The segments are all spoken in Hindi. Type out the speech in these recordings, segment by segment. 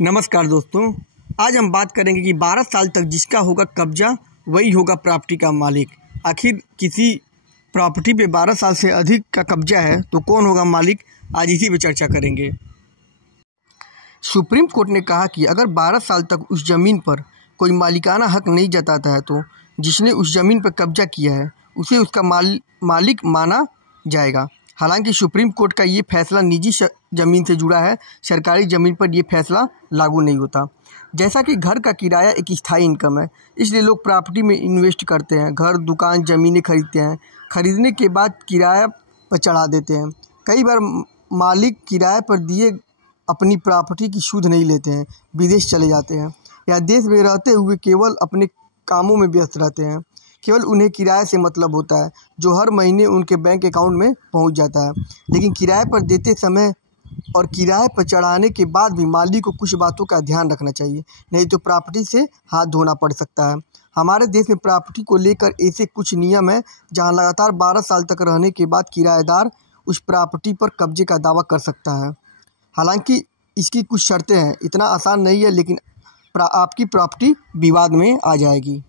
नमस्कार दोस्तों, आज हम बात करेंगे कि 12 साल तक जिसका होगा कब्जा वही होगा प्रॉपर्टी का मालिक। आखिर किसी प्रॉपर्टी पे 12 साल से अधिक का कब्जा है तो कौन होगा मालिक, आज इसी पे चर्चा करेंगे। सुप्रीम कोर्ट ने कहा कि अगर 12 साल तक उस ज़मीन पर कोई मालिकाना हक नहीं जताता है तो जिसने उस ज़मीन पर कब्जा किया है उसे उसका मालिक माना जाएगा। हालांकि सुप्रीम कोर्ट का ये फैसला निजी ज़मीन से जुड़ा है, सरकारी ज़मीन पर यह फैसला लागू नहीं होता। जैसा कि घर का किराया एक स्थायी इनकम है, इसलिए लोग प्रॉपर्टी में इन्वेस्ट करते हैं, घर दुकान ज़मीनें खरीदते हैं, खरीदने के बाद किराया पर चढ़ा देते हैं। कई बार मालिक किराए पर दिए अपनी प्रॉपर्टी की सूद नहीं लेते हैं, विदेश चले जाते हैं या देश में रहते हुए केवल अपने कामों में व्यस्त रहते हैं। केवल उन्हें किराए से मतलब होता है जो हर महीने उनके बैंक अकाउंट में पहुंच जाता है। लेकिन किराए पर देते समय और किराए पर चढ़ाने के बाद भी मालिक को कुछ बातों का ध्यान रखना चाहिए, नहीं तो प्रॉपर्टी से हाथ धोना पड़ सकता है। हमारे देश में प्रॉपर्टी को लेकर ऐसे कुछ नियम हैं जहां लगातार 12 साल तक रहने के बाद किराएदार उस प्रॉपर्टी पर कब्जे का दावा कर सकता है। हालांकि इसकी कुछ शर्तें हैं, इतना आसान नहीं है, लेकिन आपकी प्रॉपर्टी विवाद में आ जाएगी।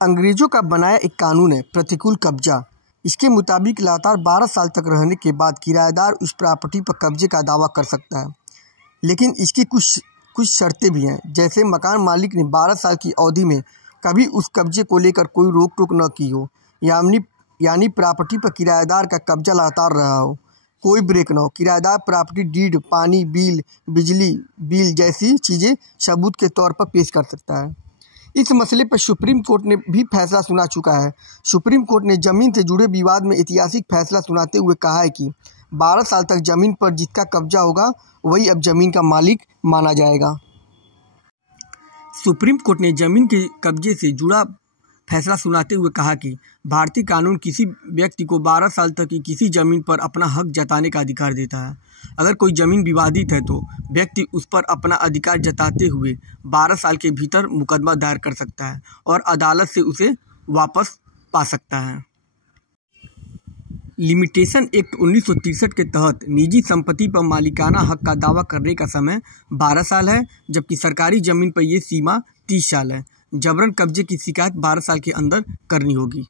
अंग्रेज़ों का बनाया एक कानून है प्रतिकूल कब्जा। इसके मुताबिक लगातार 12 साल तक रहने के बाद किराएदार उस प्रॉपर्टी पर कब्जे का दावा कर सकता है, लेकिन इसकी कुछ शर्तें भी हैं। जैसे मकान मालिक ने 12 साल की अवधि में कभी उस कब्जे को लेकर कोई रोक टोक न की हो, यानी प्रॉपर्टी पर किराएदार का कब्जा लगातार रहा हो, कोई ब्रेक न हो। किराएदार प्रॉपर्टी डीड, पानी बिल, बिजली बिल जैसी चीज़ें सबूत के तौर पर पेश कर सकता है। इस मसले पर सुप्रीम कोर्ट ने भी फैसला सुना चुका है। सुप्रीम कोर्ट ने ज़मीन से जुड़े विवाद में ऐतिहासिक फैसला सुनाते हुए कहा है कि 12 साल तक ज़मीन पर जिसका कब्जा होगा वही अब ज़मीन का मालिक माना जाएगा। सुप्रीम कोर्ट ने ज़मीन के कब्जे से जुड़ा फैसला सुनाते हुए कहा कि भारतीय कानून किसी व्यक्ति को 12 साल तक की किसी ज़मीन पर अपना हक जताने का अधिकार देता है। अगर कोई ज़मीन विवादित है तो व्यक्ति उस पर अपना अधिकार जताते हुए 12 साल के भीतर मुकदमा दायर कर सकता है और अदालत से उसे वापस पा सकता है। लिमिटेशन एक्ट 1963 के तहत निजी संपत्ति पर मालिकाना हक का दावा करने का समय 12 साल है, जबकि सरकारी ज़मीन पर यह सीमा 30 साल है। जबरन कब्जे की शिकायत 12 साल के अंदर करनी होगी।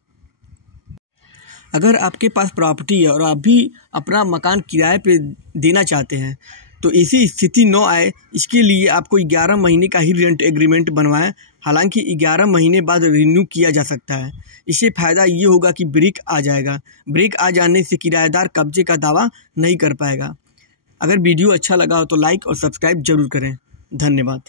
अगर आपके पास प्रॉपर्टी है और आप भी अपना मकान किराए पे देना चाहते हैं तो ऐसी स्थिति न आए, इसके लिए आपको 11 महीने का ही रेंट एग्रीमेंट बनवाएं। हालांकि 11 महीने बाद रिन्यू किया जा सकता है। इससे फ़ायदा ये होगा कि ब्रेक आ जाएगा। ब्रेक आ जाने से किराएदार कब्जे का दावा नहीं कर पाएगा। अगर वीडियो अच्छा लगा हो तो लाइक और सब्सक्राइब जरूर करें। धन्यवाद।